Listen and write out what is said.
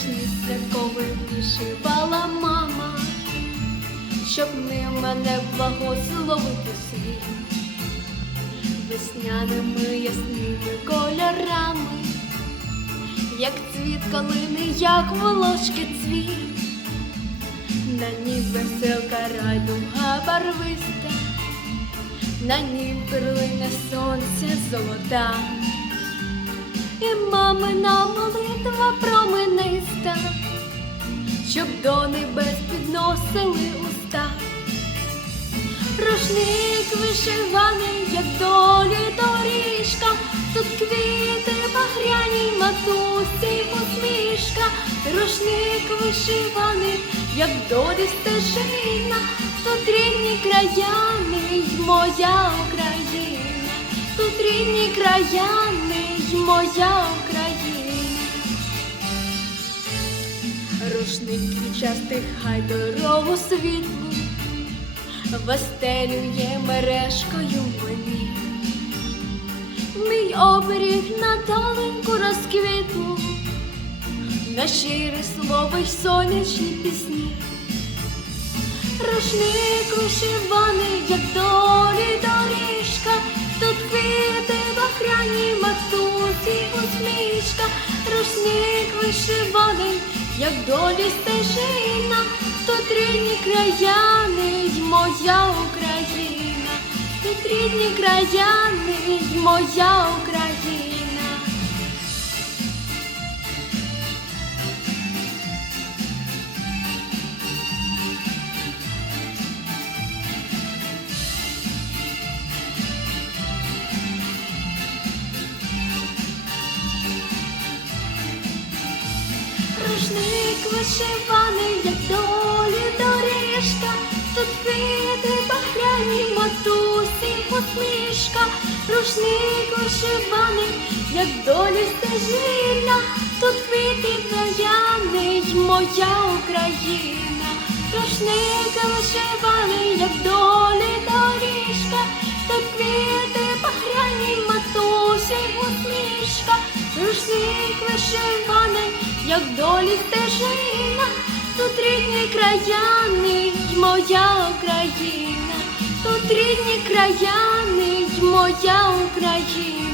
святковий вишивала мама, щоб ним мене благословити світ. Весняними ясними кольорами, як цвіт калини, як волошки цвіт, на ній веселка райдуга барвиста, на ній перлине сонце золота, і мамина молитва промениста, щоб до небес підносили уста. Рушник вишиваний, як долі доріжка, тут квіти багряні, матусі посмішка, рушник вишиваний, як долі стежина, тут рідні краяни, моя Україна, тут рідні краяни, й моя Україна. Рушник квітчастий, хай дорогу світлу Вестелює мережкою мені, мій оберіг на доленьку розквітлу, на щире слово й сонячні пісні, рушник вишиваний, вишиваний, як долі стежина, то рідні краяни, й моя Україна, тут рідні краяни, й моя Україна. Рушник вишиваний, як долі доріжка, тут квіти бахряні, матусі посмішка, рушник вишиваний, як долі стежина, тут квіти трояни, моя Україна, рушник вишиваний, як долі доріжка, тут квіти бахряні, матусі посмішка, рушник вишиваний, як долі стежина, тут рідні краяни, й моя Україна, тут рідні краяни, й моя Україна.